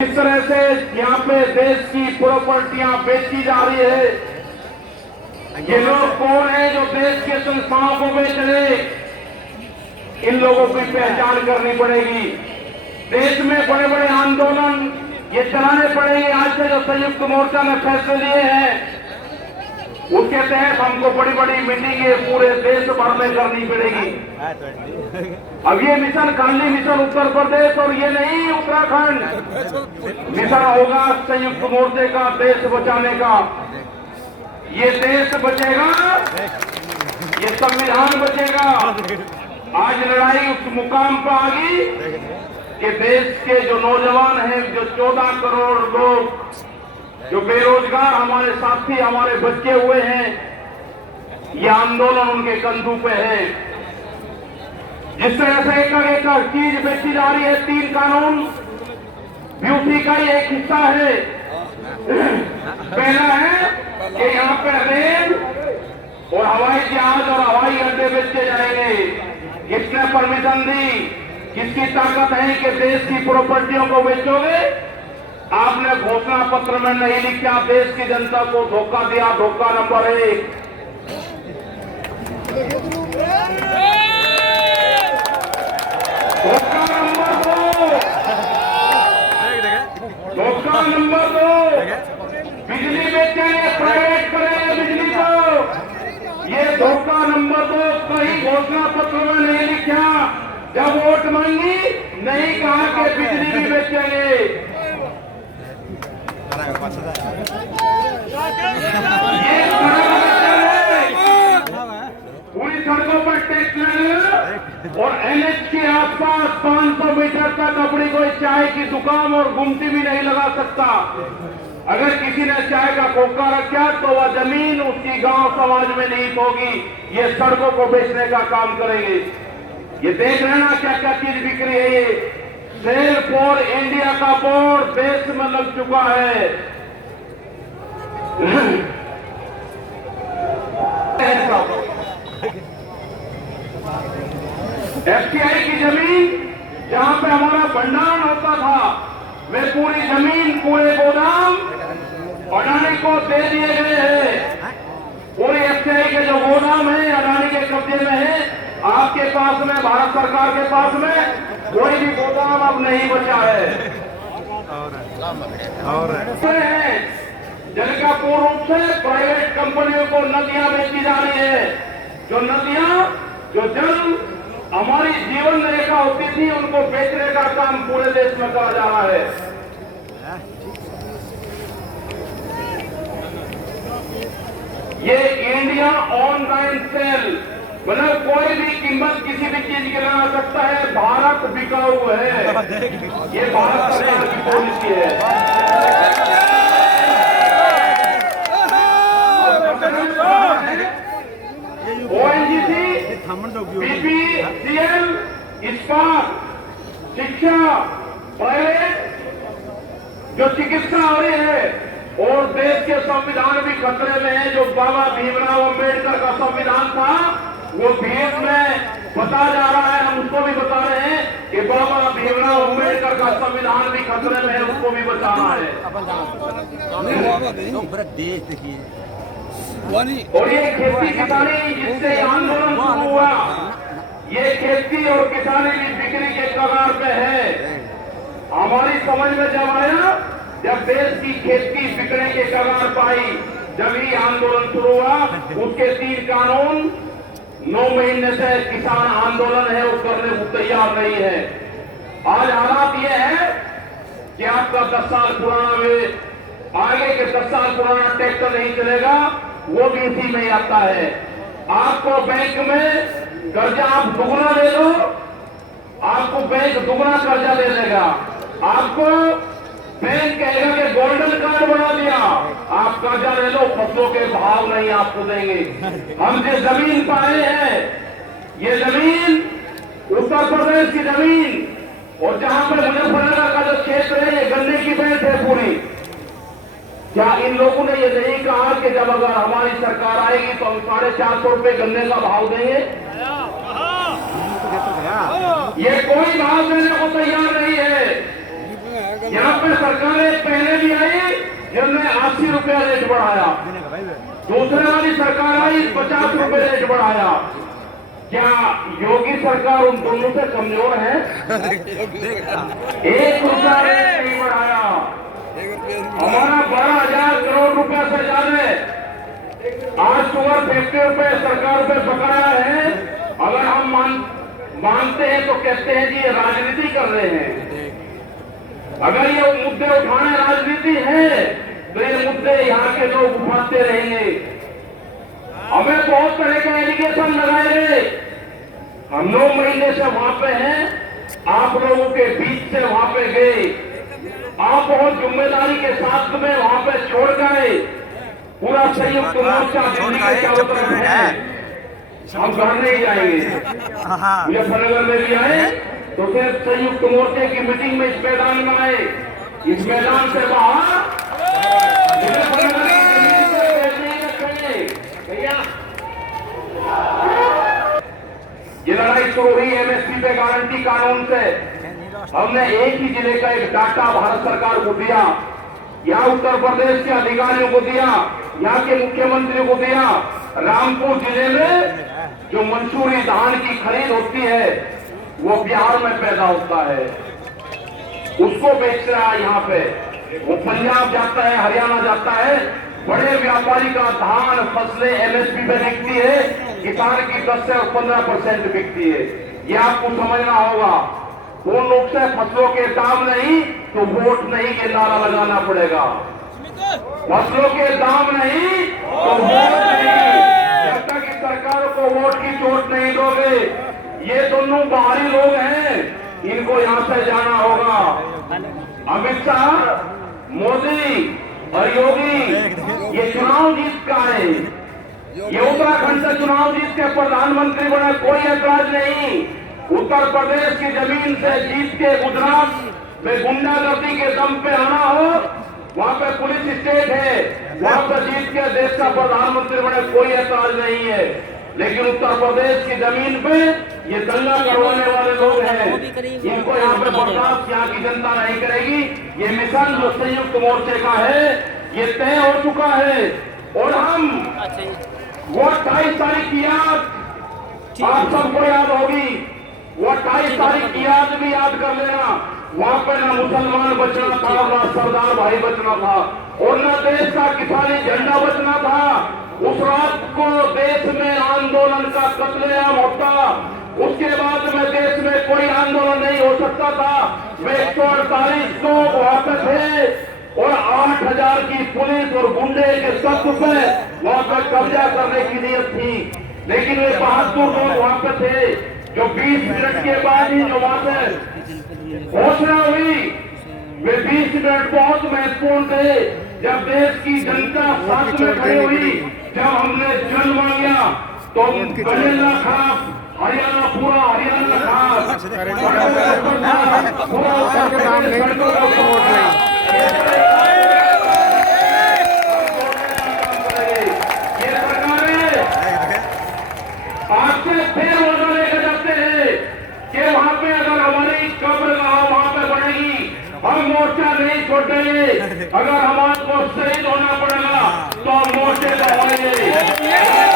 इस तरह से यहाँ पे देश की प्रॉपर्टियां बेची जा रही है। ये लोग कौन है जो देश के संस्थाओं को बेच रहे? इन लोगों की पहचान करनी पड़ेगी। देश में बड़े बड़े आंदोलन ये चलाने पड़ेंगे। आज से जो संयुक्त मोर्चा ने फैसले लिए हैं उसके तहत हमको बड़ी बड़ी मीटिंगें पूरे देश भर में करनी पड़ेगी। अब ये मिशन खाली मिशन उत्तर प्रदेश और ये नहीं उत्तराखंड, मिशन होगा संयुक्त मोर्चे का देश बचाने का। ये देश बचेगा, ये संविधान बचेगा। आज लड़ाई उस मुकाम पर आ गई कि देश के जो नौजवान हैं, जो 14 करोड़ लोग जो बेरोजगार हमारे साथी हमारे बच्चे हुए हैं, ये आंदोलन उनके कंधों पे है। जिस तरह से एक चीज बेची जा रही है, 3 कानून भी उसी का ही एक हिस्सा है। पहला है कि यहाँ पे रेल और हवाई जहाज और हवाई अड्डे बेचे जाएंगे। किसने परमिशन दी? किसकी ताकत है कि देश की प्रॉपर्टियों को बेचोगे? आपने घोषणा पत्र में नहीं लिखा, देश की जनता को धोखा दिया। धोखा नंबर 1। धोखा नंबर 2। धोखा नंबर 2, बिजली बेचेंगे, प्राइवेट करेंगे बिजली को। ये धोखा नंबर 2 कहीं घोषणा पत्र में नहीं लिखा। जब वोट मांगी नहीं कहा कि बिजली भी बेचेंगे। पूरी सड़कों पर टैक्स लेना और एनएच के आसपास 500 मीटर तक अपनी कोई चाय की दुकान और गुमटी भी नहीं लगा सकता। अगर किसी ने चाय का खोखा रखा तो वह जमीन उसकी गांव समाज में निहित होगी। ये सड़कों को बेचने का काम करेंगे। ये देख रहे ना क्या क्या चीज बिक रही है। ये सेल फॉर इंडिया का बोर्ड देश में लग चुका है। एफसीआई की जमीन जहां पे हमारा भंडारण होता था, वे पूरी जमीन पूरे गोदाम अडानी को दे दिए गए हैं। पूरी एफसीआई के जो गोदाम है अडानी के कब्जे में है। आपके पास में, भारत सरकार के पास में कोई भी गोदाम अब नहीं बचा है। जिनका पूर्ण रूप से प्राइवेट कंपनियों को नदियां बेची जा रही है। जो नदियां, जो जल हमारी जीवन रेखा होती थी, उनको बेचने का काम पूरे देश में करा जा रहा है। ये इंडिया ऑनलाइन सेल, मतलब कोई भी कीमत किसी भी चीज की लगा सकता है। भारत बिकाऊ है, ये भारत सरकार की पॉलिसी है। ओएनजीसी, बीपीसीएल, इस्पात, शिक्षा, प्राइवेट जो चिकित्सा हो रही है और देश के संविधान भी खतरे में है। जो बाबा भीमराव अंबेडकर का संविधान था वो भीम में बता जा रहा है। हम उसको भी बता रहे हैं कि बाबा भीमराव अंबेडकर का संविधान भी खतरे में है, उसको भी बचाना है। देश देखिए और ये खेती किसानी जिससे आंदोलन शुरू हुआ, ये खेती और किसानी भी बिक्री के कगार पे है। हमारी समझ में जब आया, जब देश की खेती बिकने के कगार पाई, जब ही आंदोलन शुरू हुआ। उसके 3 कानून 9 महीने से किसान आंदोलन है, वो करने को तैयार नहीं है। आज हालात ये है कि आपका 10 साल पुराना में आगे के 10 साल पुराना ट्रैक्टर नहीं चलेगा, वो भी इसी में आता है। आपको बैंक में कर्जा आप दुगना ले लो, आपको बैंक दुगना कर्जा दे देगा। आपको बैंक कहेगा कि गोल्डन कार्ड बना दिया, आप कर्जा ले लो, फसलों के भाव नहीं आपको देंगे। हम जो जमीन पाए हैं, ये जमीन उत्तर प्रदेश की जमीन और जहां पर मुजफ्फरनगर का जो क्षेत्र है, ये गन्ने की बेल्ट है पूरी। क्या इन लोगों ने ये नहीं कहा कि जब अगर हमारी सरकार आएगी तो हम 450 रुपए गन्ने का भाव देंगे? ये कोई भाव देने को तैयार नहीं है। यहाँ पे सरकारें पहले भी आई जिन्होंने 80 रुपया रेट बढ़ाया, दूसरे वाली सरकार आई 50 रुपए रेट बढ़ाया। क्या योगी सरकार उन दोनों से कमजोर है? 1 रुपया रेट नहीं बढ़ाया। हमारा 12,000 करोड़ रुपया से ज्यादा आज शुगर फैक्ट्रियों पे सरकार पे बकाया है। अगर हम मानते हैं तो कहते हैं कि ये राजनीति कर रहे हैं। अगर ये मुद्दे उठाने राजनीति है तो ये मुद्दे यहाँ के लोग उठाते रहेंगे। हमें बहुत तरह के एलिगेशन लगाए गए। हम 9 महीने से वहां पे हैं, आप लोगों के बीच से वहां पे गए, आप बहुत जिम्मेदारी के साथ में वहां पे छोड़ गए। पूरा संयुक्त मोर्चा दिल्ली के चारों तरफ है, हम घर नहीं जाएंगे। मुजफ्फरनगर में भी आए तो सिर्फ संयुक्त मोर्चे की मीटिंग में इस मैदान में आए। इस मैदान से बाहर मुजफ्फरनगर की जमीन को नहीं रखेंगे भैया। ये लड़ाई शुरू हुई एमएसपी पे गारंटी कानून से। हमने एक ही जिले का एक डाटा भारत सरकार को दिया, यहाँ उत्तर प्रदेश के अधिकारियों को दिया, यहाँ के मुख्यमंत्री को दिया। रामपुर जिले में जो मंसूरी धान की खरीद होती है वो बिहार में पैदा होता है, उसको बेच रहा है यहाँ पे। वो पंजाब जाता है, हरियाणा जाता है। बड़े व्यापारी का धान फसलें एमएसपी पे बिकती है, किसान की 10 से 15% बिकती है। ये आपको समझना होगा। पूर्ण रूप से फसलों के दाम नहीं तो वोट नहीं के नारा लगाना पड़ेगा। फसलों के दाम नहीं तो वोट नहीं। जब तक इस सरकार को वोट की चोट नहीं दोगे, ये दोनों बाहरी लोग हैं, इनको यहां से जाना होगा। अमित शाह, मोदी और योगी ये चुनाव जीत का है। ये उत्तराखंड से चुनाव जीत के प्रधानमंत्री बने, कोई ऐतराज नहीं। उत्तर प्रदेश की जमीन से जीत के गुजरात में गुंडागर्दी के दम पे आना हो, वहां पे पुलिस स्टेट है, वहां पर जीत के देश का प्रधानमंत्री बने, कोई ऐतराज नहीं है। लेकिन उत्तर प्रदेश की जमीन पे ये दंगा करवाने वाले लोग हैं, इनको यहाँ पे बर्दाश्त यहाँ की जनता नहीं करेगी। ये मिशन जो संयुक्त मोर्चे का है ये तय हो चुका है। और हम वो 28 तारीख की याद आप सबको याद होगी। वो 28 तारीख की याद भी याद कर लेना। वहां पर ना मुसलमान बचना था, ना सरदार भाई बचना था, और न देश का किसानी झंडा बचना था। उस रात को देश में आंदोलन का कत्लेआम होता, उसके बाद में देश में कोई आंदोलन नहीं हो सकता था। वे 148 लोग वहां पे थे और 8,000 की पुलिस और गुंडे के तत्व पे वहां पर कब्जा करने की नीयत थी। लेकिन वे 72 लोग वहां पे थे जो 20 मिनट के बाद ही जो वहां से घोषणा हुई, वे 20 मिनट बहुत महत्वपूर्ण थे। जब देश की जनता साथ में खड़ी हुई, जब हमने जन मांगा तो बनेला खास हरियाणा, पूरा हरियाणा खास पूरा आज से फिर वादा लेकर जाते हैं कि वहां पे अगर हमारी कब्र वहां पे बनेगी, हम मोर्चा नहीं छोड़ेंगे। अगर हमारे को शहीद होना पड़ेगा तो हम मोर्चे को होंगे।